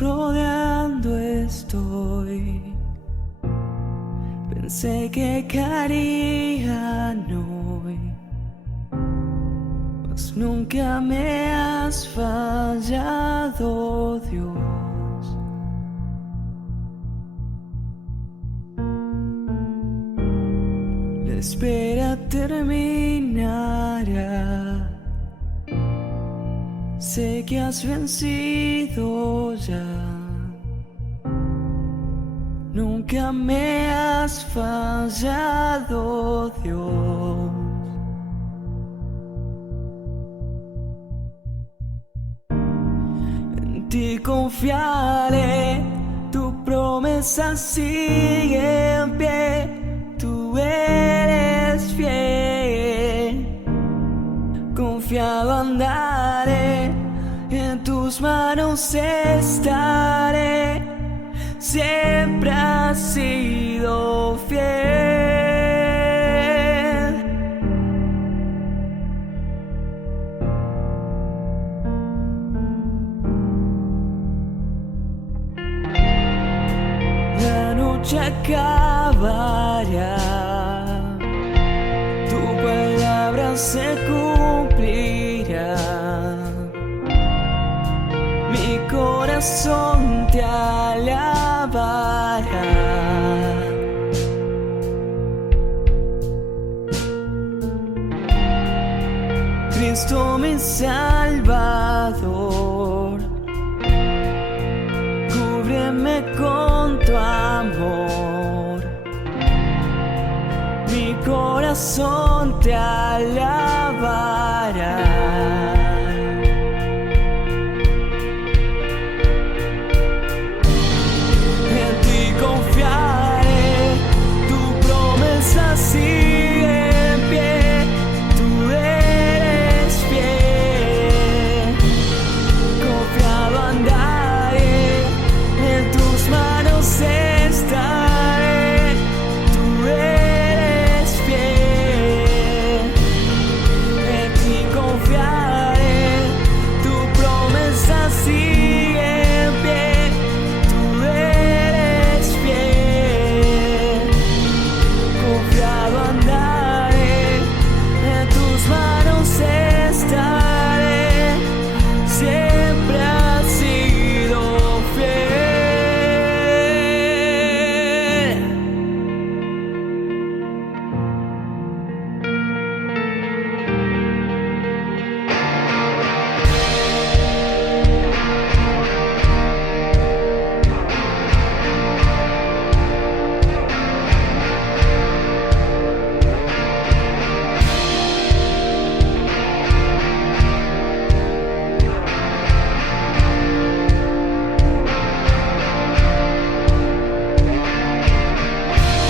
rodeando estoy. Pensé que caerían hoy, mas nunca me has fallado, Dios. La espera terminará. Sé que has vencido ya. Nunca me has fallado, Dios. En ti confiaré, tu promesa sigue en pie. Tú eres fiel. Confiado andaré, en tus manos estaré. Siempre has sido fiel. La noche acabará, tu palabra se cumplirá. Mi corazón te alabará. Cristo mi Salvador, cúbreme con tu amor. Mi corazón te alabará. Confiaré, tu promesa sigue en pie. Tú eres fiel. Confiado andaré, en tus manos estaré. Tú eres fiel. En ti confiaré, tu promesa sigue en pie. Tú eres fiel. Confiado andaré, en tus manos estaré. Siempre has sido fiel.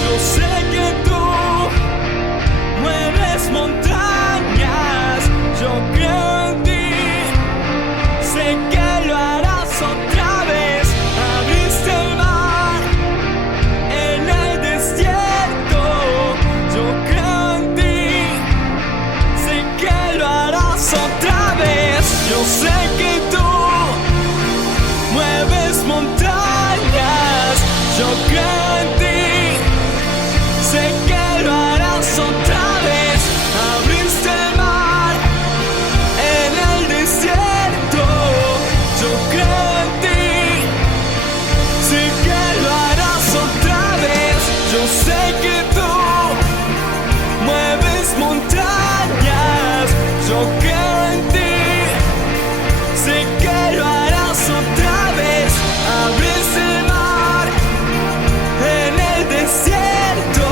Yo sé que tú mueves montañas, yo creo en ti, sé que lo harás otra vez. Abriste el mar en el desierto, yo creo en ti, sé que lo harás otra vez. Yo sé que tú mueves montañas, yo creo en ti. Sé que lo harás otra vez. Abriste el mar en el desierto. Yo creo en ti. Sé que lo harás otra vez. Yo sé que tú mueves montañas. Yo creo en ti. Sé que lo harás otra vez. Abriste el mar en el desierto.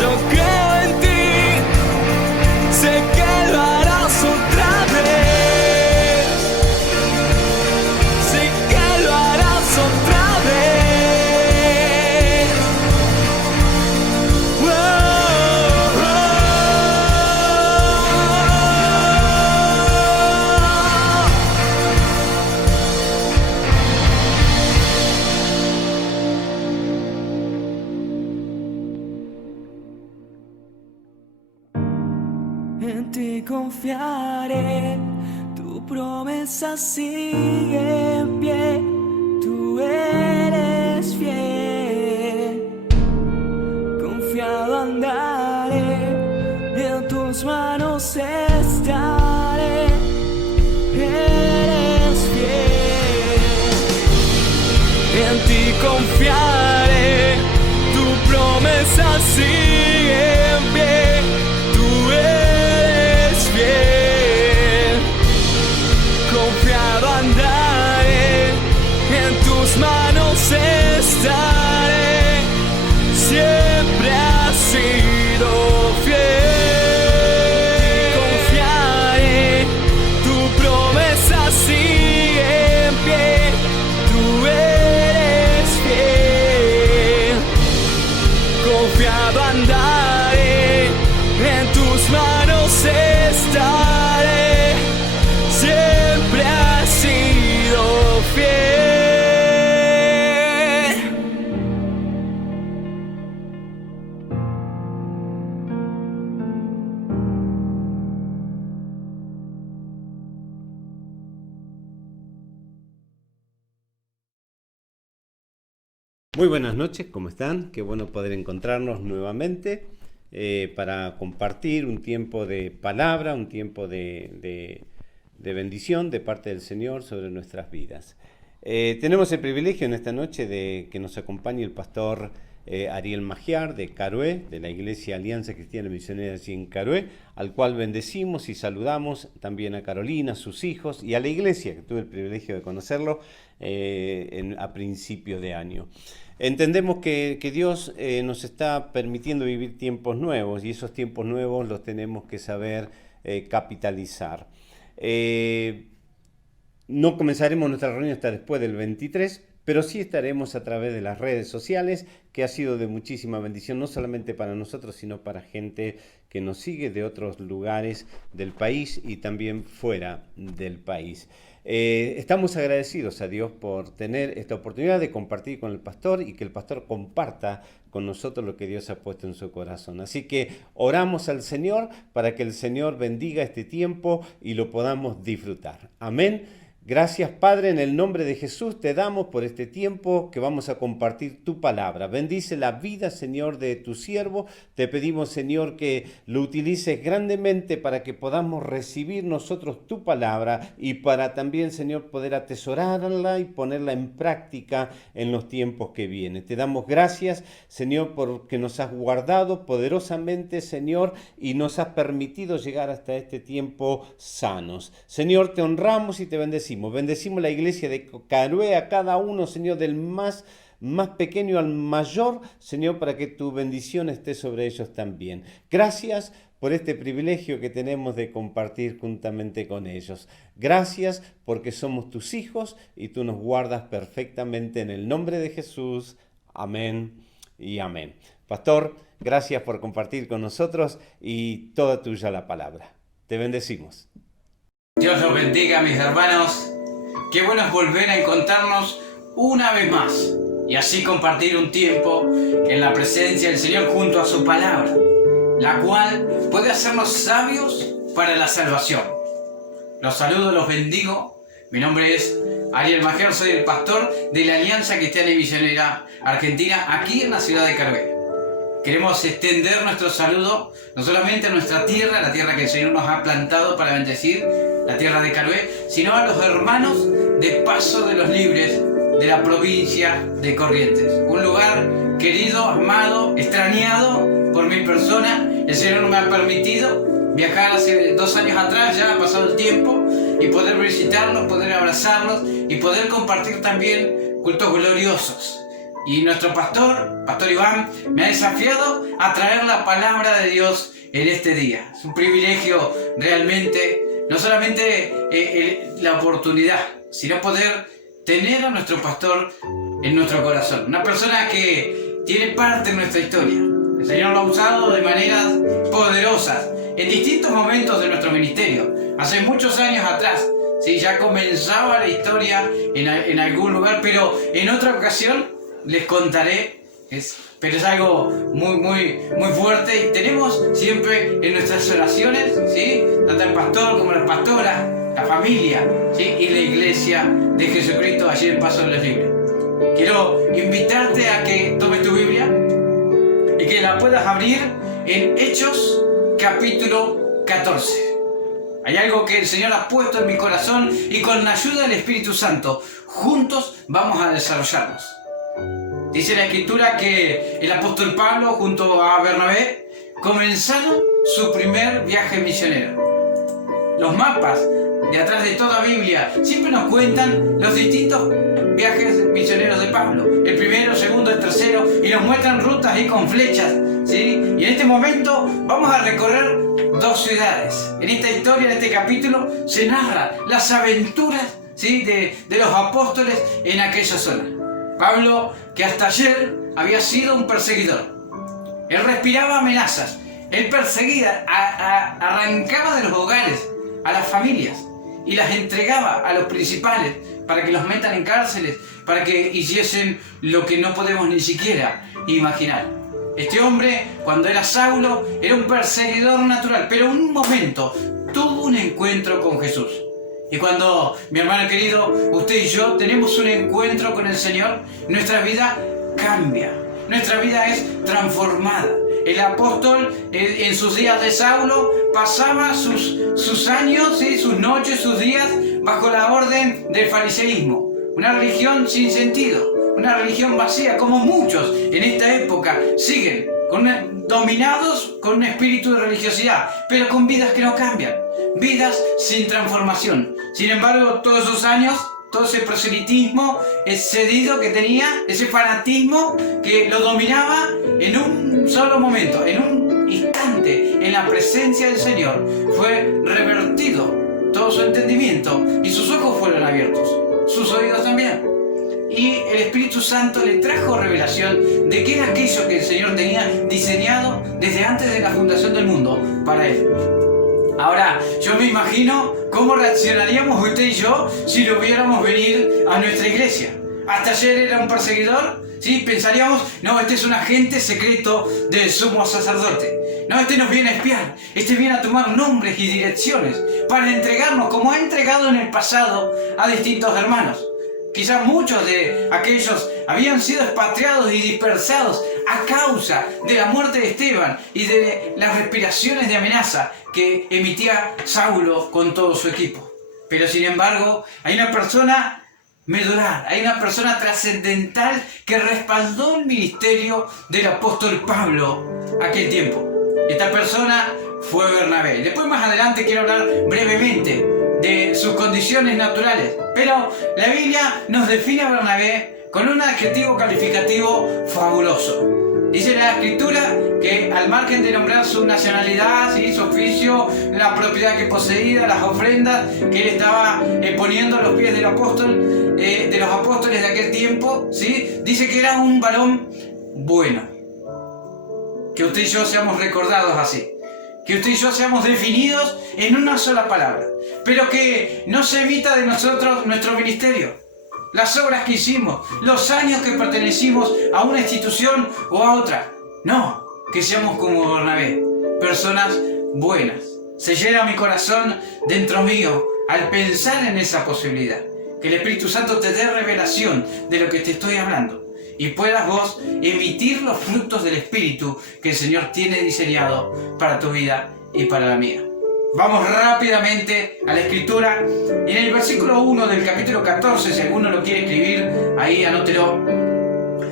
Yo creo en ti, sé que lo harás otra vez. Sé que lo harás otra vez. Oh, oh, En ti confiaré, tu promesa sigue en pie. Tú en ti confiaré, tu promesa sigue en pie, tú eres fiel, confiado andaré, en tus manos estaré, siempre has sido fiel, confiaré, tu promesa sigue en pie, tú eres fiel, confiado andaré, en tus manos estaré, siempre has sido fiel. Muy buenas noches, ¿cómo están? Qué bueno poder encontrarnos nuevamente para compartir un tiempo de palabra, un tiempo de bendición de parte del Señor sobre nuestras vidas. Tenemos el privilegio en esta noche de que nos acompañe el pastor Ariel Magiar de Carué, de la Iglesia Alianza Cristiana Misionera allí en Carué, al cual bendecimos y saludamos también a Carolina, a sus hijos y a la iglesia, que tuve el privilegio de conocerlo a principio de año. Entendemos que Dios nos está permitiendo vivir tiempos nuevos y esos tiempos nuevos los tenemos que saber capitalizar. No comenzaremos nuestra reunión hasta después del 23, pero sí estaremos a través de las redes sociales, que ha sido de muchísima bendición, no solamente para nosotros, sino para gente que nos sigue de otros lugares del país y también fuera del país. Estamos agradecidos a Dios por tener esta oportunidad de compartir con el pastor y que el pastor comparta con nosotros lo que Dios ha puesto en su corazón. Así que oramos al Señor para que el Señor bendiga este tiempo y lo podamos disfrutar. Amén. Gracias, Padre, en el nombre de Jesús te damos por este tiempo que vamos a compartir tu palabra. Bendice la vida, Señor, de tu siervo. Te pedimos, Señor, que lo utilices grandemente para que podamos recibir nosotros tu palabra y para también, Señor, poder atesorarla y ponerla en práctica en los tiempos que vienen. Te damos gracias, Señor, porque nos has guardado poderosamente, Señor, y nos has permitido llegar hasta este tiempo sanos. Señor, te honramos y te bendecimos. Bendecimos la iglesia de Carué, a cada uno, Señor, del más pequeño al mayor, Señor, para que tu bendición esté sobre ellos también. Gracias por este privilegio que tenemos de compartir juntamente con ellos. Gracias porque somos tus hijos y tú nos guardas perfectamente en el nombre de Jesús. Amén y amén. Pastor, gracias por compartir con nosotros y toda tuya la palabra. Te bendecimos. Dios los bendiga, mis hermanos. Qué bueno es volver a encontrarnos una vez más y así compartir un tiempo en la presencia del Señor junto a su palabra, la cual puede hacernos sabios para la salvación. Los saludo, los bendigo. Mi nombre es Ariel Magiar, soy el pastor de la Alianza Cristiana y Misionera Argentina aquí en la ciudad de Carué. Queremos extender nuestro saludo no solamente a nuestra tierra, la tierra que el Señor nos ha plantado para bendecir, la tierra de Carué, sino a los hermanos de Paso de los Libres de la provincia de Corrientes. Un lugar querido, amado, extrañado por mi persona. El Señor me ha permitido viajar hace 2 años atrás, ya ha pasado el tiempo, y poder visitarlos, poder abrazarlos y poder compartir también cultos gloriosos. Y nuestro pastor Iván, me ha desafiado a traer la palabra de Dios en este día. Es un privilegio realmente, no solamente la oportunidad, sino poder tener a nuestro pastor en nuestro corazón. Una persona que tiene parte en nuestra historia. El Señor lo ha usado de maneras poderosas en distintos momentos de nuestro ministerio. Hace muchos años atrás, sí, ya comenzaba la historia en algún lugar, pero en otra ocasión les contaré, pero es algo muy fuerte y tenemos siempre en nuestras oraciones, ¿sí?, tanto el pastor como la pastora, la familia, ¿sí?, y la iglesia de Jesucristo allí en Paso de los Libres. Quiero invitarte a que tomes tu Biblia y que la puedas abrir en Hechos capítulo 14. Hay algo que el Señor ha puesto en mi corazón y con la ayuda del Espíritu Santo, juntos vamos a desarrollarlos. Dice la Escritura que el apóstol Pablo junto a Bernabé comenzaron su primer viaje misionero. Los mapas de atrás de toda Biblia siempre nos cuentan los distintos viajes misioneros de Pablo. El primero, el segundo, el tercero, y nos muestran rutas ahí con flechas, ¿sí? Y en este momento vamos a recorrer 2 ciudades. En esta historia, en este capítulo, se narra las aventuras, ¿sí? de los apóstoles en aquella zona. Pablo, que hasta ayer había sido un perseguidor. Él respiraba amenazas. Él perseguía, arrancaba de los hogares a las familias y las entregaba a los principales para que los metan en cárceles, para que hiciesen lo que no podemos ni siquiera imaginar. Este hombre, cuando era Saulo, era un perseguidor natural, pero en un momento tuvo un encuentro con Jesús. Y cuando, mi hermano querido, usted y yo tenemos un encuentro con el Señor, nuestra vida cambia, nuestra vida es transformada. El apóstol en sus días de Saulo pasaba sus años, ¿sí? Sus noches, sus días bajo la orden del fariseísmo, una religión sin sentido, una religión vacía, como muchos en esta época siguen, dominados con un espíritu de religiosidad, pero con vidas que no cambian, vidas sin transformación. Sin embargo, todos esos años, todo ese proselitismo excedido que tenía, ese fanatismo que lo dominaba, en un solo momento, en un instante, en la presencia del Señor, fue revertido todo su entendimiento y sus ojos fueron abiertos, sus oídos también. Y el Espíritu Santo le trajo revelación de qué era aquello que el Señor tenía diseñado desde antes de la fundación del mundo para él. Ahora, yo me imagino cómo reaccionaríamos usted y yo si lo viéramos venir a nuestra iglesia. Hasta ayer era un perseguidor, ¿sí? Pensaríamos, no, este es un agente secreto del sumo sacerdote. No, este nos viene a espiar, este viene a tomar nombres y direcciones para entregarnos, como ha entregado en el pasado a distintos hermanos. Quizás muchos de aquellos habían sido expatriados y dispersados a causa de la muerte de Esteban y de las respiraciones de amenaza que emitía Saulo con todo su equipo. Pero sin embargo, hay una persona medular, hay una persona trascendental que respaldó el ministerio del apóstol Pablo aquel tiempo. Esta persona fue Bernabé. Después más adelante quiero hablar brevemente de sus condiciones naturales, pero la Biblia nos define a Bernabé con un adjetivo calificativo fabuloso. Dice la Escritura que al margen de nombrar su nacionalidad, ¿sí? Su oficio, la propiedad que poseía, las ofrendas que él estaba poniendo a los pies del apóstol, de los apóstoles de aquel tiempo, ¿sí? Dice que era un varón bueno. Que usted y yo seamos recordados así. Que usted y yo seamos definidos en una sola palabra. Pero que no se evita de nosotros nuestro ministerio. Las obras que hicimos, los años que pertenecimos a una institución o a otra. No, que seamos como Bernabé, personas buenas. Se llena mi corazón dentro mío al pensar en esa posibilidad. Que el Espíritu Santo te dé revelación de lo que te estoy hablando y puedas vos emitir los frutos del Espíritu que el Señor tiene diseñado para tu vida y para la mía. Vamos rápidamente a la Escritura y en el versículo 1 del capítulo 14, si alguno lo quiere escribir, ahí anótelo.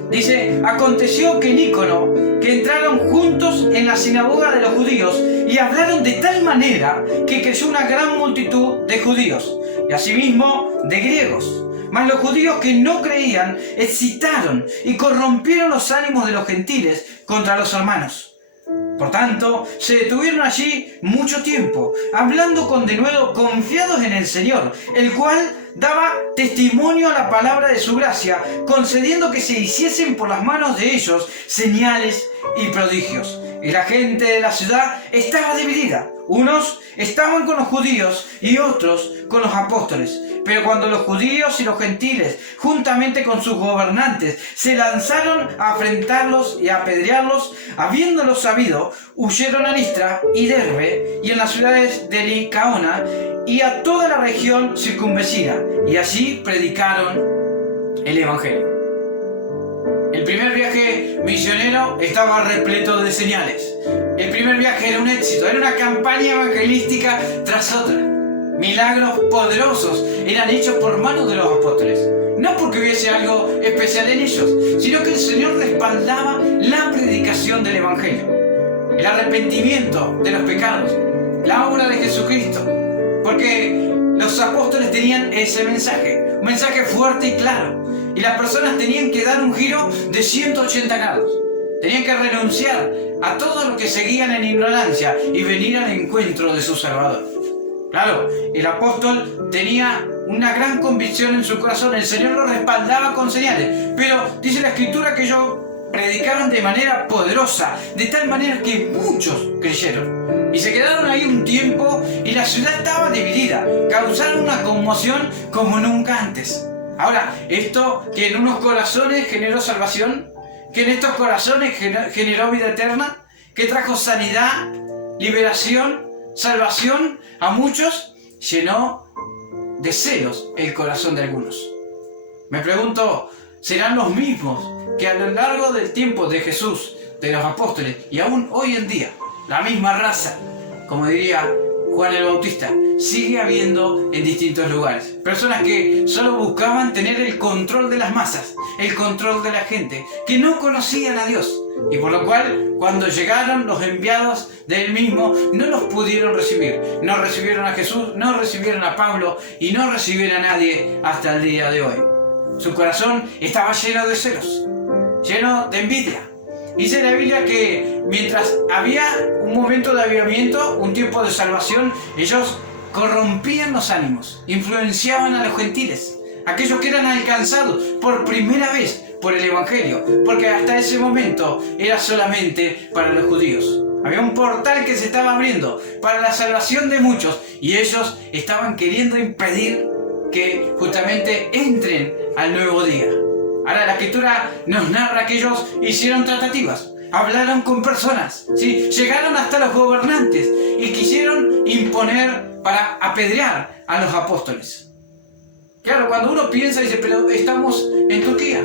Dice: aconteció que en Ícono, que entraron juntos en la sinagoga de los judíos y hablaron de tal manera que creyó una gran multitud de judíos y asimismo de griegos. Mas los judíos que no creían excitaron y corrompieron los ánimos de los gentiles contra los hermanos. Por tanto, se detuvieron allí mucho tiempo, hablando con denuedo, confiados en el Señor, el cual daba testimonio a la palabra de su gracia, concediendo que se hiciesen por las manos de ellos señales y prodigios. Y la gente de la ciudad estaba dividida. Unos estaban con los judíos y otros con los apóstoles. Pero cuando los judíos y los gentiles, juntamente con sus gobernantes, se lanzaron a afrentarlos y a apedrearlos, habiéndolo sabido, huyeron a Listra y Derbe y en las ciudades de Licaona y a toda la región circunvecina, y allí predicaron el Evangelio. El primer viaje misionero estaba repleto de señales. El primer viaje era un éxito, era una campaña evangelística tras otra. Milagros poderosos eran hechos por manos de los apóstoles. No porque hubiese algo especial en ellos, sino que el Señor respaldaba la predicación del Evangelio, el arrepentimiento de los pecados, la obra de Jesucristo. Porque los apóstoles tenían ese mensaje, un mensaje fuerte y claro. Y las personas tenían que dar un giro de 180 grados. Tenían que renunciar a todo lo que seguían en ignorancia y venir al encuentro de su Salvador. Claro, el apóstol tenía una gran convicción en su corazón, el Señor lo respaldaba con señales, pero dice la Escritura que ellos predicaban de manera poderosa, de tal manera que muchos creyeron. Y se quedaron ahí un tiempo y la ciudad estaba dividida, causaron una conmoción como nunca antes. Ahora, esto que en unos corazones generó salvación, que en estos corazones generó vida eterna, que trajo sanidad, liberación, salvación a muchos, llenó de celos el corazón de algunos. Me pregunto, ¿serán los mismos que a lo largo del tiempo de Jesús, de los apóstoles, y aún hoy en día, la misma raza, como diría Juan el Bautista, sigue habiendo en distintos lugares? Personas que solo buscaban tener el control de las masas, el control de la gente, que no conocían a Dios, y por lo cual, cuando llegaron los enviados del mismo, no los pudieron recibir. No recibieron a Jesús, no recibieron a Pablo, y no recibieron a nadie hasta el día de hoy. Su corazón estaba lleno de celos, lleno de envidia. Dice la Biblia que mientras había un momento de avivamiento, un tiempo de salvación, ellos corrompían los ánimos, influenciaban a los gentiles, aquellos que eran alcanzados por primera vez por el Evangelio, porque hasta ese momento era solamente para los judíos. Había un portal que se estaba abriendo para la salvación de muchos y ellos estaban queriendo impedir que justamente entren al nuevo día. Ahora la Escritura nos narra que ellos hicieron tratativas, hablaron con personas, ¿sí? Llegaron hasta los gobernantes y quisieron imponer para apedrear a los apóstoles. Claro, cuando uno piensa y dice, pero estamos en Turquía,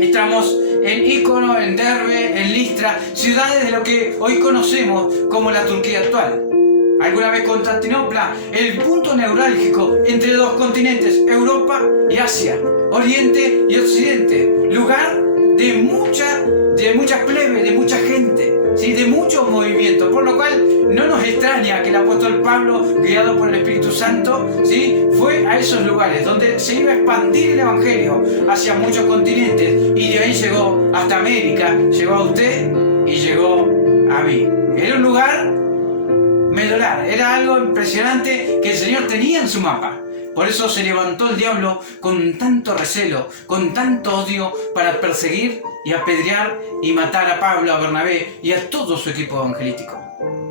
estamos en Ícono, en Derbe, en Listra, ciudades de lo que hoy conocemos como la Turquía actual. Alguna vez Constantinopla, el punto neurálgico entre dos continentes, Europa y Asia, Oriente y Occidente, lugar de mucha plebe, de mucha gente, ¿sí? De muchos movimientos, por lo cual no nos extraña que el apóstol Pablo, guiado por el Espíritu Santo, ¿sí? Fue a esos lugares donde se iba a expandir el Evangelio hacia muchos continentes y de ahí llegó hasta América, llegó a usted y llegó a mí. Era un lugar medular, era algo impresionante que el Señor tenía en su mapa. Por eso se levantó el diablo con tanto recelo, con tanto odio para perseguir y apedrear y matar a Pablo, a Bernabé y a todo su equipo evangelístico.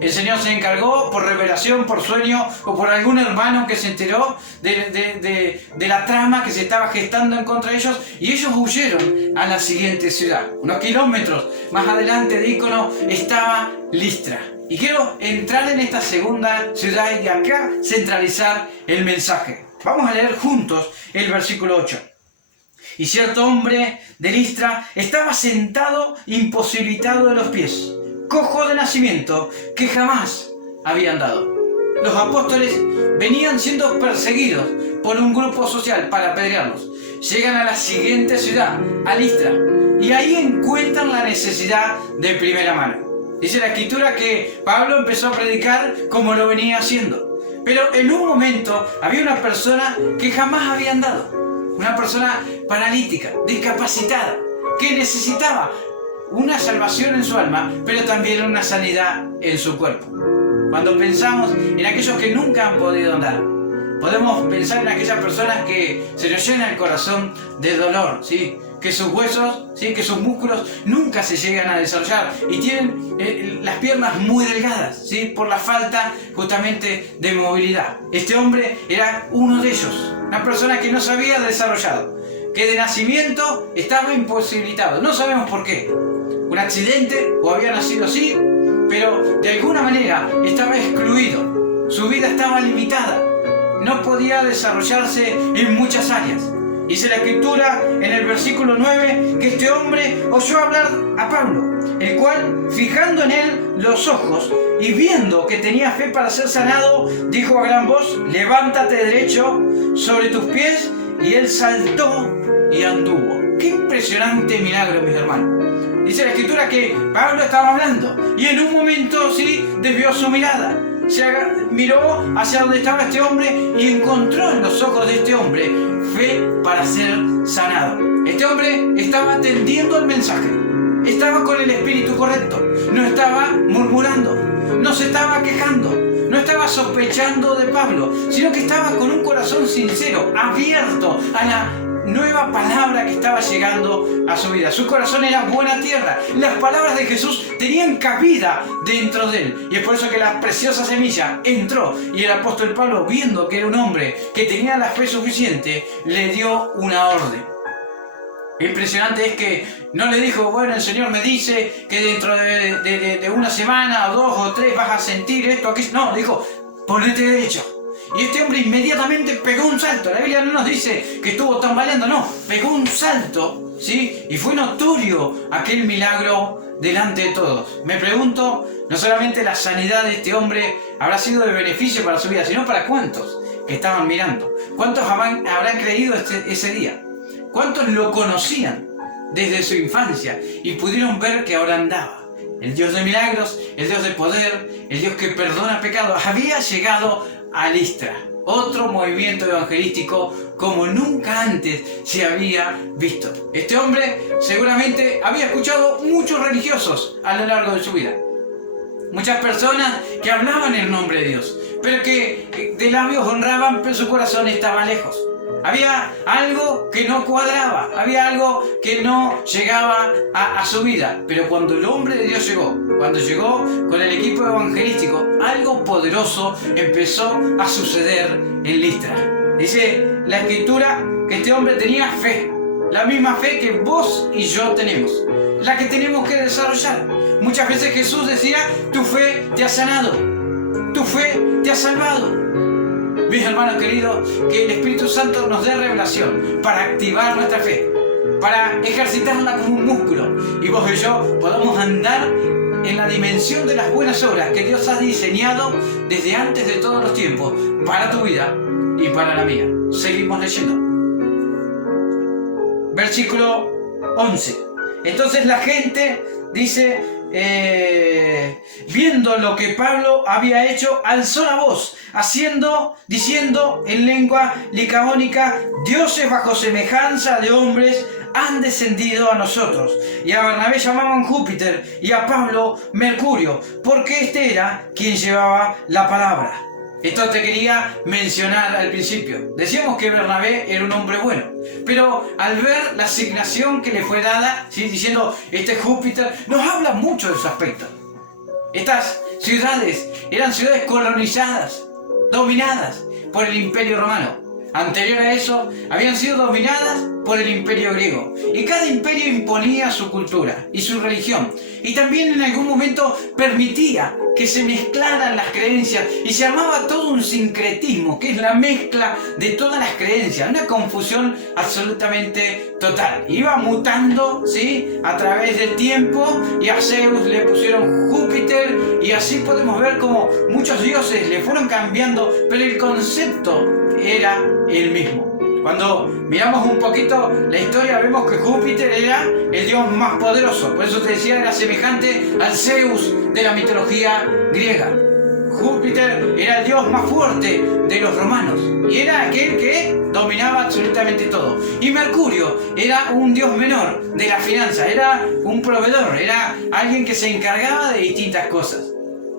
El Señor se encargó por revelación, por sueño o por algún hermano que se enteró de la trama que se estaba gestando en contra de ellos y ellos huyeron a la siguiente ciudad. Unos kilómetros más adelante de Ícono estaba Listra. Y quiero entrar en esta segunda ciudad y de acá centralizar el mensaje. Vamos a leer juntos el versículo 8. Y cierto hombre de Listra estaba sentado imposibilitado de los pies, cojo de nacimiento, que jamás había andado. Los apóstoles venían siendo perseguidos por un grupo social para apedrearlos. Llegan a la siguiente ciudad, a Listra, y ahí encuentran la necesidad de primera mano. Dice la Escritura que Pablo empezó a predicar como lo venía haciendo. Pero en un momento había una persona que jamás había andado. Una persona paralítica, discapacitada, que necesitaba una salvación en su alma, pero también una sanidad en su cuerpo. Cuando pensamos en aquellos que nunca han podido andar, podemos pensar en aquellas personas que se les llena el corazón de dolor, ¿sí? Que sus huesos, ¿sí? Que sus músculos nunca se llegan a desarrollar y tienen las piernas muy delgadas, ¿sí? Por la falta justamente de movilidad. Este hombre era uno de ellos, una persona que no se había desarrollado, que de nacimiento estaba imposibilitado, no sabemos por qué, un accidente o había nacido así, pero de alguna manera estaba excluido, su vida estaba limitada, no podía desarrollarse en muchas áreas. Dice la Escritura en el versículo 9 que este hombre oyó hablar a Pablo, el cual, fijando en él los ojos y viendo que tenía fe para ser sanado, dijo a gran voz: levántate derecho sobre tus pies. Y él saltó y anduvo. ¡Qué impresionante milagro, mis hermanos! Dice la Escritura que Pablo estaba hablando y en un momento desvió su mirada. Miró hacia donde estaba este hombre y encontró en los ojos de este hombre fe para ser sanado. Este hombre estaba atendiendo el mensaje, estaba con el espíritu correcto, no estaba murmurando, no se estaba quejando, no estaba sospechando de Pablo, sino que estaba con un corazón sincero, abierto a la nueva palabra que estaba llegando a su vida. Su corazón era buena tierra. Las palabras de Jesús tenían cabida dentro de él. Y es por eso que la preciosa semilla entró. Y el apóstol Pablo, viendo que era un hombre que tenía la fe suficiente, le dio una orden. Impresionante es que no le dijo: bueno, el Señor me dice que dentro de una semana o 2 o 3 vas a sentir esto, aquello. No, dijo: ponete derecho. Y este hombre inmediatamente pegó un salto. La Biblia no nos dice que estuvo tambaleando, no, pegó un salto, ¿sí? Y fue notorio aquel milagro delante de todos. Me pregunto, no solamente la sanidad de este hombre habrá sido de beneficio para su vida, sino para cuántos que estaban mirando. ¿Cuántos habrán creído ese día? ¿Cuántos lo conocían desde su infancia y pudieron ver que ahora andaba? El Dios de milagros, el Dios de poder, el Dios que perdona pecados, había llegado a Listra, otro movimiento evangelístico como nunca antes se había visto. Este hombre seguramente había escuchado muchos religiosos a lo largo de su vida, muchas personas que hablaban el nombre de Dios, pero que de labios honraban, pero su corazón estaba lejos. Había algo que no cuadraba, había algo que no llegaba a su vida. Pero cuando el hombre de Dios llegó, cuando llegó con el equipo evangelístico, algo poderoso empezó a suceder en Listra. Dice la Escritura que este hombre tenía fe, la misma fe que vos y yo tenemos, la que tenemos que desarrollar. Muchas veces Jesús decía: tu fe te ha sanado, tu fe te ha salvado. Mis hermanos queridos, que el Espíritu Santo nos dé revelación para activar nuestra fe, para ejercitarla como un músculo, y vos y yo podamos andar en la dimensión de las buenas obras que Dios ha diseñado desde antes de todos los tiempos para tu vida y para la mía. Seguimos leyendo. Versículo 11. Entonces la gente dice: viendo lo que Pablo había hecho, alzó la voz, diciendo en lengua licaónica: dioses bajo semejanza de hombres han descendido a nosotros. Y a Bernabé llamaban Júpiter y a Pablo Mercurio, porque este era quien llevaba la palabra. Esto te quería mencionar al principio. Decíamos que Bernabé era un hombre bueno, pero al ver la asignación que le fue dada, ¿sí?, diciendo: este Júpiter, nos habla mucho de su aspecto. Estas ciudades eran ciudades colonizadas, dominadas por el Imperio Romano. Anterior a eso, habían sido dominadas por el Imperio Griego. Y cada imperio imponía su cultura y su religión. Y también en algún momento permitía que se mezclaran las creencias y se armaba todo un sincretismo, que es la mezcla de todas las creencias. Una confusión absolutamente total. Iba mutando, ¿sí?, a través del tiempo, y a Zeus le pusieron Júpiter, y así podemos ver como muchos dioses le fueron cambiando, pero el concepto era el mismo. Cuando miramos un poquito la historia, vemos que Júpiter era el dios más poderoso. Por eso te decía, era semejante al Zeus de la mitología griega. Júpiter era el dios más fuerte de los romanos y era aquel que dominaba absolutamente todo. Y Mercurio era un dios menor de la finanza, era un proveedor, era alguien que se encargaba de distintas cosas.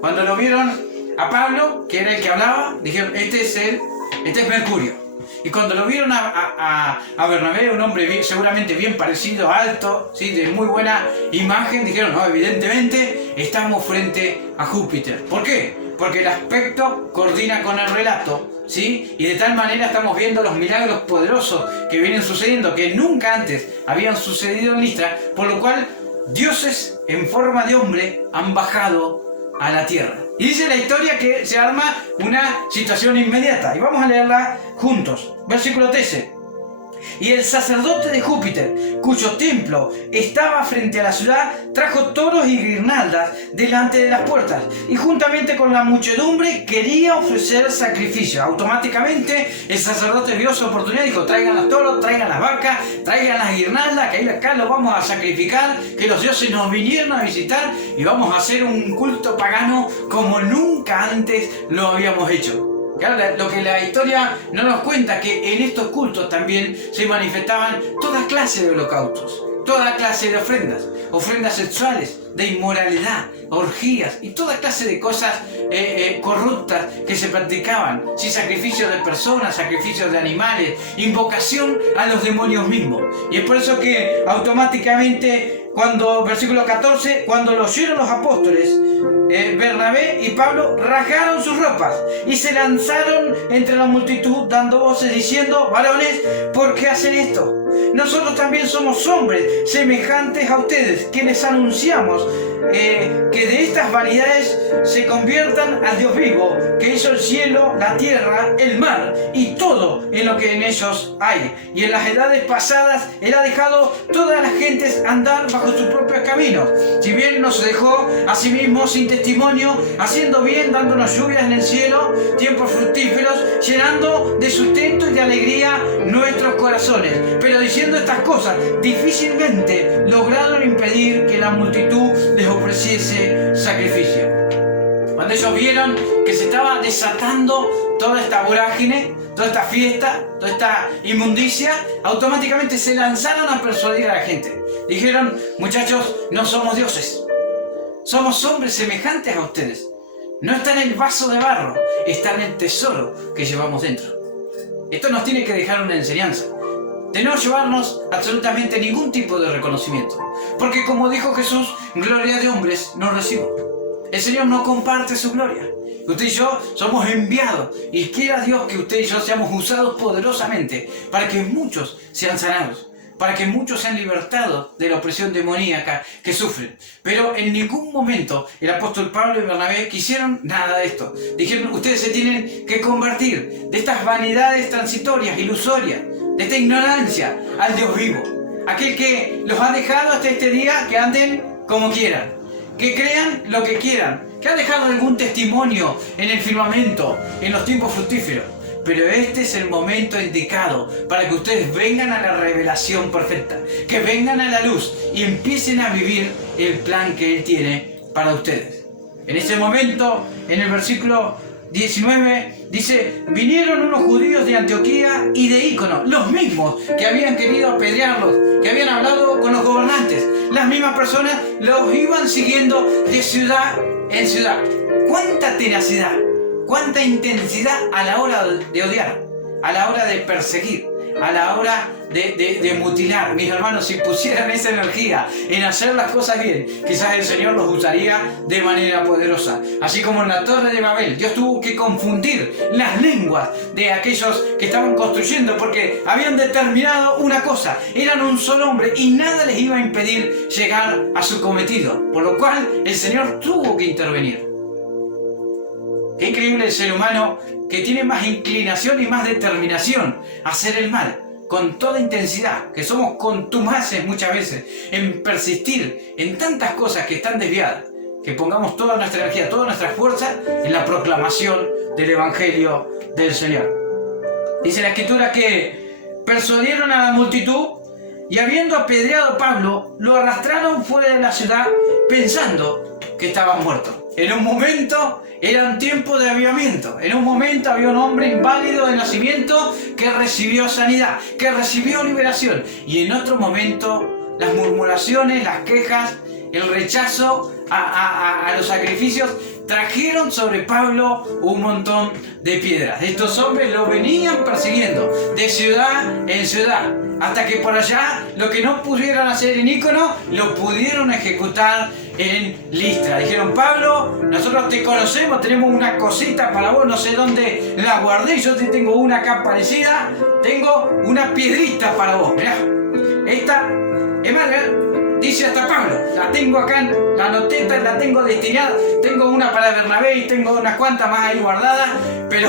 Cuando lo vieron a Pablo, que era el que hablaba, dijeron: este es Mercurio. Y cuando lo vieron a Bernabé, un hombre seguramente bien parecido, alto, ¿sí?, de muy buena imagen, dijeron: no, evidentemente estamos frente a Júpiter. ¿Por qué? Porque el aspecto coordina con el relato, ¿sí? Y de tal manera estamos viendo los milagros poderosos que vienen sucediendo, que nunca antes habían sucedido en Listra, por lo cual dioses en forma de hombre han bajado a la tierra. Y dice la historia que se arma una situación inmediata. Y vamos a leerla juntos. Versículo 13. Y el sacerdote de Júpiter, cuyo templo estaba frente a la ciudad, trajo toros y guirnaldas delante de las puertas, y juntamente con la muchedumbre quería ofrecer sacrificio. Automáticamente el sacerdote vio su oportunidad y dijo: traigan los toros, traigan las vacas, traigan las guirnaldas, que acá los vamos a sacrificar, que los dioses nos vinieron a visitar y vamos a hacer un culto pagano como nunca antes lo habíamos hecho. Claro, lo que la historia no nos cuenta, que en estos cultos también se manifestaban toda clase de holocaustos, toda clase de ofrendas sexuales, de inmoralidad, orgías y toda clase de cosas corruptas que se practicaban, sí, sacrificios de personas, sacrificios de animales, invocación a los demonios mismos. Y es por eso que automáticamente, versículo 14, cuando lo oyeron los apóstoles, Bernabé y Pablo rasgaron sus ropas y se lanzaron entre la multitud dando voces diciendo: varones, ¿por qué hacen esto? Nosotros también somos hombres semejantes a ustedes, que les anunciamos que de estas vanidades se conviertan al Dios vivo, que hizo el cielo, la tierra, el mar y todo en lo que en ellos hay. Y en las edades pasadas Él ha dejado todas las gentes andar bajo sus propios caminos, si bien nos dejó a sí mismo sin testimonio, haciendo bien, dándonos lluvias en el cielo, tiempos fructíferos, llenando de sustento y de alegría nuestros corazones. Pero diciendo estas cosas, difícilmente lograron impedir que la multitud les ofreciese sacrificio. Cuando ellos vieron que se estaba desatando toda esta vorágine, toda esta fiesta, toda esta inmundicia, automáticamente se lanzaron a persuadir a la gente. Dijeron: muchachos, no somos dioses, somos hombres semejantes a ustedes. No está en el vaso de barro, está en el tesoro que llevamos dentro. Esto nos tiene que dejar una enseñanza, de no llevarnos absolutamente ningún tipo de reconocimiento. Porque como dijo Jesús, gloria de hombres no recibo. El Señor no comparte su gloria. Usted y yo somos enviados, y quiera Dios que usted y yo seamos usados poderosamente para que muchos sean sanados, para que muchos sean libertados de la opresión demoníaca que sufren. Pero en ningún momento el apóstol Pablo y Bernabé quisieron nada de esto. Dijeron: ustedes se tienen que convertir de estas vanidades transitorias, ilusorias, de esta ignorancia, al Dios vivo, aquel que los ha dejado hasta este día que anden como quieran, que crean lo que quieran, que ha dejado algún testimonio en el firmamento, en los tiempos fructíferos. Pero este es el momento indicado para que ustedes vengan a la revelación perfecta, que vengan a la luz y empiecen a vivir el plan que Él tiene para ustedes. En ese momento, en el versículo 19, dice: vinieron unos judíos de Antioquía y de Ícono, los mismos que habían querido apedrearlos, que habían hablado con los gobernantes. Las mismas personas los iban siguiendo de ciudad en ciudad. ¡Cuánta tenacidad! ¡Cuánta intensidad a la hora de odiar! A la hora de perseguir, a la hora de mutilar. Mis hermanos, si pusieran esa energía en hacer las cosas bien, quizás el Señor los usaría de manera poderosa. Así como en la Torre de Babel, Dios tuvo que confundir las lenguas de aquellos que estaban construyendo, porque habían determinado una cosa: eran un solo hombre y nada les iba a impedir llegar a su cometido, por lo cual el Señor tuvo que intervenir. Qué increíble el ser humano, que tiene más inclinación y más determinación a hacer el mal, con toda intensidad, que somos contumaces muchas veces en persistir en tantas cosas que están desviadas, que pongamos toda nuestra energía, toda nuestra fuerza en la proclamación del Evangelio del Señor. Dice la Escritura que persuadieron a la multitud y, habiendo apedreado a Pablo, lo arrastraron fuera de la ciudad pensando que estaba muerto. En un momento era un tiempo de avivamiento. En un momento había un hombre inválido de nacimiento que recibió sanidad, que recibió liberación. Y en otro momento las murmuraciones, las quejas, el rechazo a los sacrificios trajeron sobre Pablo un montón de piedras. Estos hombres lo venían persiguiendo de ciudad en ciudad, hasta que por allá lo que no pudieron hacer en Ícono lo pudieron ejecutar en Listra. Dijeron: Pablo, nosotros te conocemos, tenemos una cosita para vos, no sé dónde la guardé, yo te tengo una acá parecida, tengo una piedrita para vos, mirá, esta, es más, dice hasta Pablo, la tengo acá, la noteta la tengo destinada, tengo una para Bernabé y tengo unas cuantas más ahí guardadas, pero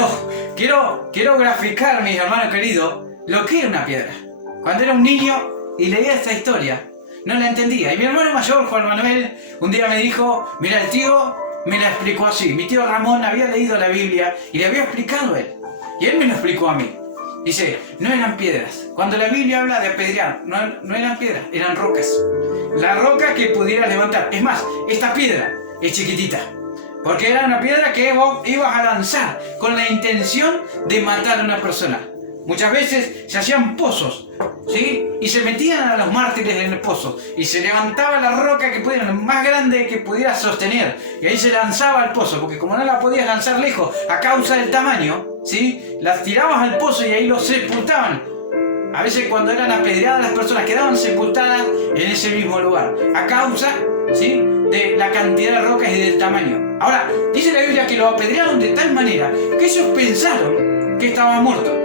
quiero graficar, mis hermanos queridos, lo que era una piedra. cuando era un niño y leía esta historia, no la entendía. Y mi hermano mayor, Juan Manuel, un día me dijo, mira, el tío me la explicó así. Mi tío Ramón había leído la Biblia y le había explicado a él. Y él me lo explicó a mí. Dice, no eran piedras. Cuando la Biblia habla de apedrear, no eran piedras, eran rocas. La roca que pudiera levantar. Es más, esta piedra es chiquitita. Porque era una piedra que vos ibas a lanzar con la intención de matar a una persona. Muchas veces se hacían pozos, ¿sí? Y se metían a los mártires en el pozo. Y se levantaba la roca que pudiera, más grande que pudiera sostener. Y ahí se lanzaba al pozo, porque como no la podías lanzar lejos a causa del tamaño, ¿sí? Las tirabas al pozo y ahí los sepultaban. A veces cuando eran apedreadas las personas quedaban sepultadas en ese mismo lugar. A causa, ¿sí?, de la cantidad de rocas y del tamaño. Ahora, dice la Biblia que lo apedrearon de tal manera que ellos pensaron que estaba muerto.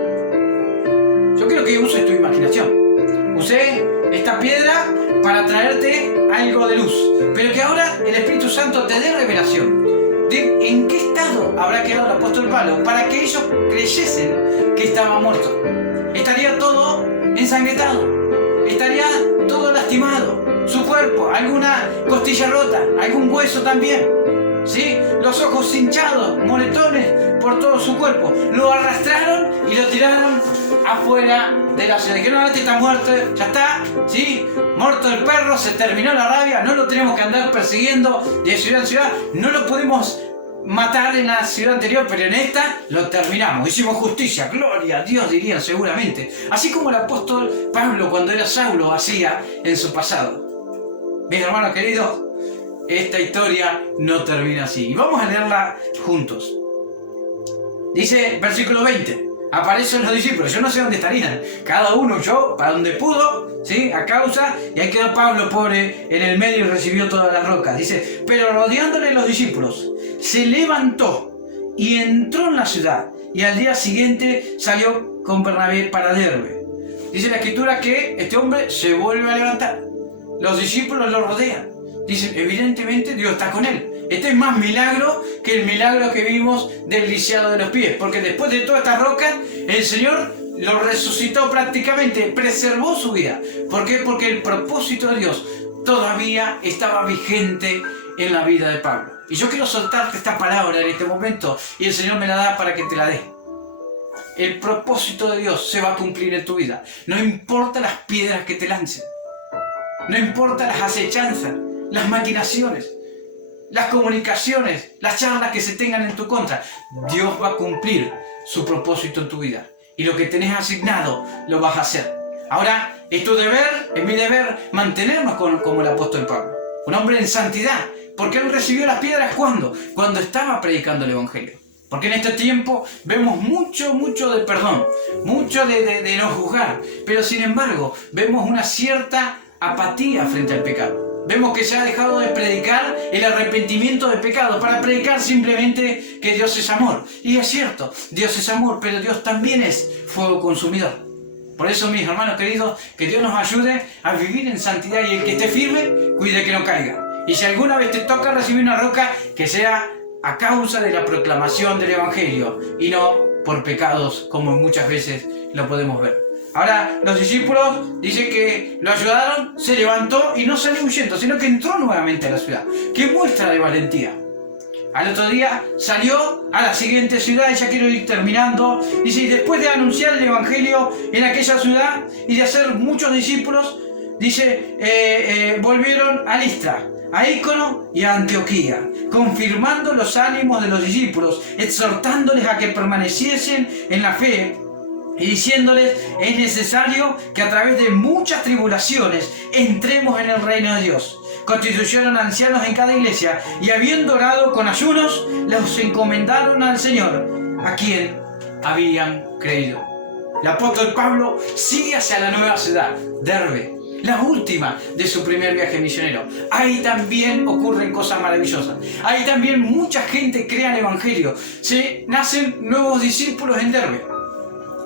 Yo quiero que uses tu imaginación. Usé esta piedra para traerte algo de luz, pero que ahora el Espíritu Santo te dé revelación de en qué estado habrá quedado el apóstol Pablo para que ellos creyesen que estaba muerto. Estaría todo ensangrentado, estaría todo lastimado, su cuerpo, alguna costilla rota, algún hueso también, ¿sí? Los ojos hinchados, moretones por todo su cuerpo. Lo arrastraron y lo tiraron afuera de la ciudad. Dijeron, este está muerto, ya está, ¿sí? Muerto el perro, se terminó la rabia, no lo tenemos que andar persiguiendo de ciudad en ciudad, no lo pudimos matar en la ciudad anterior, pero en esta lo terminamos, hicimos justicia, gloria a Dios, dirían seguramente. Así como el apóstol Pablo cuando era Saulo hacía en su pasado. Mis hermanos queridos, esta historia no termina así. Y vamos a leerla juntos. Dice, versículo 20. Aparecen los discípulos. Yo no sé dónde estarían. Cada uno huyó para donde pudo, ¿sí? A causa. Y ahí quedó Pablo, pobre, en el medio y recibió todas las rocas. Dice, pero rodeándole los discípulos, se levantó y entró en la ciudad. Y al día siguiente salió con Bernabé para Derbe. Dice la escritura que este hombre se vuelve a levantar. Los discípulos lo rodean. Dicen, evidentemente Dios está con él. Este es más milagro que el milagro que vimos del lisiado de los pies. Porque después de todas estas rocas, el Señor lo resucitó prácticamente, preservó su vida. ¿Por qué? Porque el propósito de Dios todavía estaba vigente en la vida de Pablo. Y yo quiero soltarte esta palabra en este momento y el Señor me la da para que te la dé. El propósito de Dios se va a cumplir en tu vida. No importa las piedras que te lancen. No importa las acechanzas, las maquinaciones, las comunicaciones, las charlas que se tengan en tu contra. Dios va a cumplir su propósito en tu vida. Y lo que tenés asignado, lo vas a hacer. Ahora, es tu deber, es mi deber, mantenernos como el apóstol Pablo. Un hombre en santidad. Porque él recibió las piedras, ¿cuándo? Cuando estaba predicando el Evangelio. Porque en este tiempo vemos mucho de perdón, mucho de no juzgar. Pero sin embargo, vemos una cierta apatía frente al pecado. Vemos que se ha dejado de predicar el arrepentimiento del pecado para predicar simplemente que Dios es amor. Y es cierto, Dios es amor, pero Dios también es fuego consumidor. Por eso, mis hermanos queridos, que Dios nos ayude a vivir en santidad y el que esté firme, cuide que no caiga. Y si alguna vez te toca recibir una roca, que sea a causa de la proclamación del Evangelio y no por pecados como muchas veces lo podemos ver. Ahora, los discípulos dicen que lo ayudaron, se levantó y no salió huyendo, sino que entró nuevamente a la ciudad. ¡Qué muestra de valentía! Al otro día salió a la siguiente ciudad, y ya quiero ir terminando. Dice, y después de anunciar el Evangelio en aquella ciudad y de hacer muchos discípulos, dice, volvieron a Listra, a Ícono y a Antioquía, confirmando los ánimos de los discípulos, exhortándoles a que permaneciesen en la fe, y diciéndoles, es necesario que a través de muchas tribulaciones entremos en el reino de Dios. Constituyeron ancianos en cada iglesia y habiendo orado con ayunos, los encomendaron al Señor, a quien habían creído. El apóstol Pablo sigue hacia la nueva ciudad, Derbe, la última de su primer viaje misionero. Ahí también ocurren cosas maravillosas. Ahí también mucha gente crea el Evangelio. Se nacen nuevos discípulos en Derbe.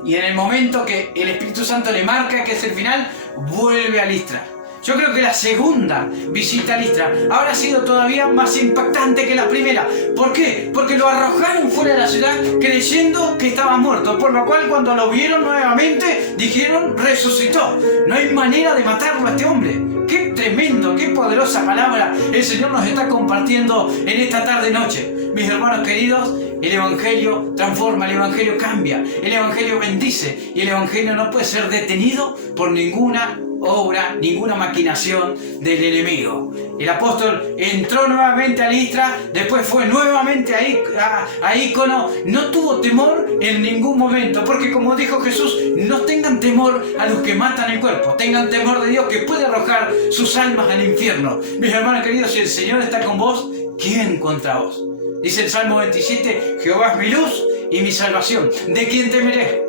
Y en el momento que el Espíritu Santo le marca que es el final, vuelve a Listra. Yo creo que la segunda visita a Listra habrá sido todavía más impactante que la primera. ¿Por qué? Porque lo arrojaron fuera de la ciudad creyendo que estaba muerto, por lo cual cuando lo vieron nuevamente dijeron: resucitó. No hay manera de matarlo a este hombre. ¡Qué tremendo, qué poderosa palabra el Señor nos está compartiendo en esta tarde-noche! Mis hermanos queridos, el Evangelio transforma, el Evangelio cambia, el Evangelio bendice y el Evangelio no puede ser detenido por ninguna obra, ninguna maquinación del enemigo. El apóstol entró nuevamente a Listra, después fue nuevamente a Ícono, no tuvo temor en ningún momento, porque como dijo Jesús, no tengan temor a los que matan el cuerpo, tengan temor de Dios que puede arrojar sus almas al infierno. Mis hermanos queridos, si el Señor está con vos, ¿quién contra vos? Dice el Salmo 27, Jehová es mi luz y mi salvación, ¿de quién temeré?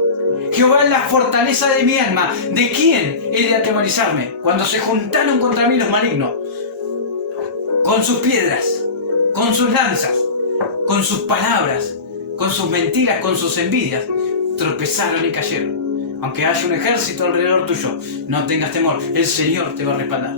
Jehová es la fortaleza de mi alma, ¿de quién he de atemorizarme? Cuando se juntaron contra mí los malignos, con sus piedras, con sus lanzas, con sus palabras, con sus mentiras, con sus envidias, tropezaron y cayeron. Aunque haya un ejército alrededor tuyo, no tengas temor, el Señor te va a respaldar.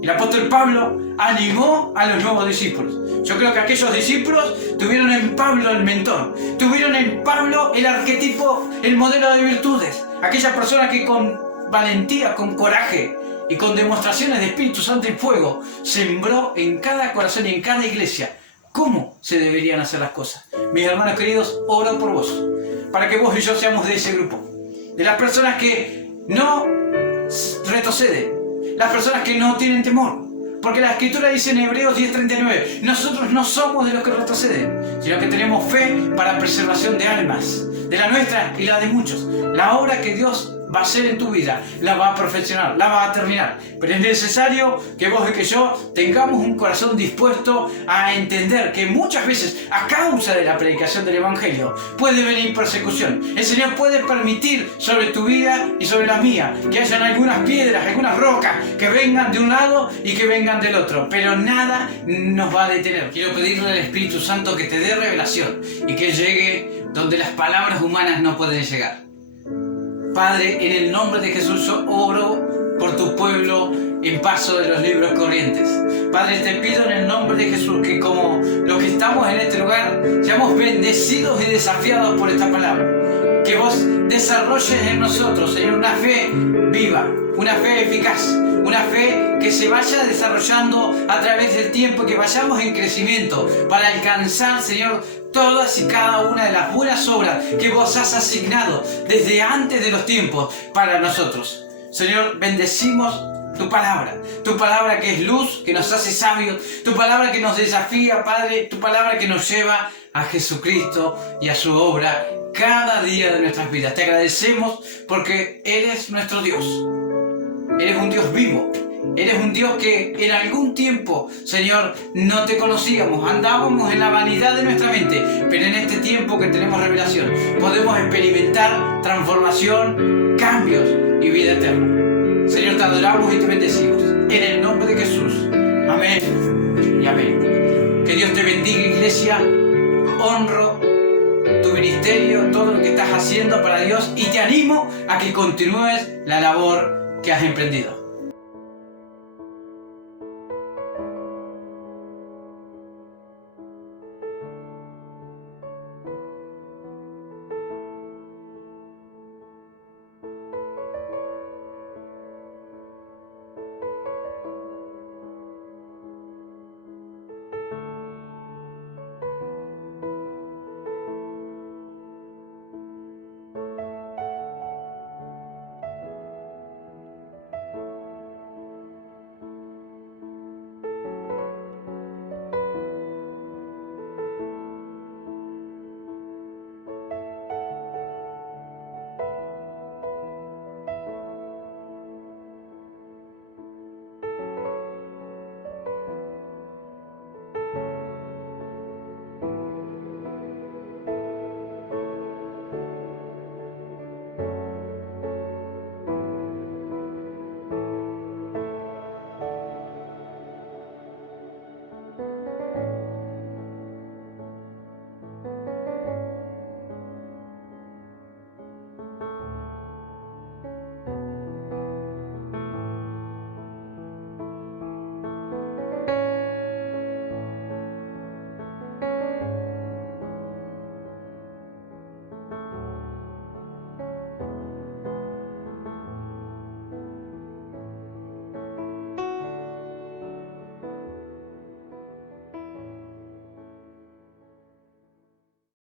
El apóstol Pablo animó a los nuevos discípulos. Yo creo que aquellos discípulos tuvieron en Pablo el mentor, tuvieron en Pablo el arquetipo, el modelo de virtudes. Aquella persona que con valentía, con coraje y con demostraciones de Espíritu Santo y fuego sembró en cada corazón y en cada iglesia cómo se deberían hacer las cosas. Mis hermanos queridos, oro por vos, para que vos y yo seamos de ese grupo, de las personas que no retroceden, las personas que no tienen temor. Porque la Escritura dice en Hebreos 10:39, nosotros no somos de los que retroceden, sino que tenemos fe para preservación de almas, de la nuestra y la de muchos. La obra que Dios va a hacer en tu vida, la va a perfeccionar, la va a terminar. Pero es necesario que vos y que yo tengamos un corazón dispuesto a entender que muchas veces, a causa de la predicación del Evangelio, puede venir persecución. El Señor puede permitir sobre tu vida y sobre la mía que hayan algunas piedras, algunas rocas que vengan de un lado y que vengan del otro. Pero nada nos va a detener. Quiero pedirle al Espíritu Santo que te dé revelación y que llegue donde las palabras humanas no pueden llegar. Padre, en el nombre de Jesús yo oro por tu pueblo en Paso de los Libros Corrientes. Padre, te pido en el nombre de Jesús que como los que estamos en este lugar seamos bendecidos y desafiados por esta palabra. Que vos desarrolles en nosotros, Señor, una fe viva, una fe eficaz, una fe que se vaya desarrollando a través del tiempo, que vayamos en crecimiento para alcanzar, Señor, todas y cada una de las buenas obras que vos has asignado desde antes de los tiempos para nosotros. Señor, bendecimos tu palabra que es luz, que nos hace sabios, tu palabra que nos desafía, Padre, tu palabra que nos lleva a Jesucristo y a su obra cada día de nuestras vidas. Te agradecemos porque eres nuestro Dios. Eres un Dios vivo. Eres un Dios que en algún tiempo, Señor, no te conocíamos, andábamos en la vanidad de nuestra mente, pero en este tiempo que tenemos revelación, podemos experimentar transformación, cambios y vida eterna. Señor, te adoramos y te bendecimos. En el nombre de Jesús. Amén y amén. Que Dios te bendiga, iglesia. Honro tu ministerio, todo lo que estás haciendo para Dios y te animo a que continúes la labor que has emprendido.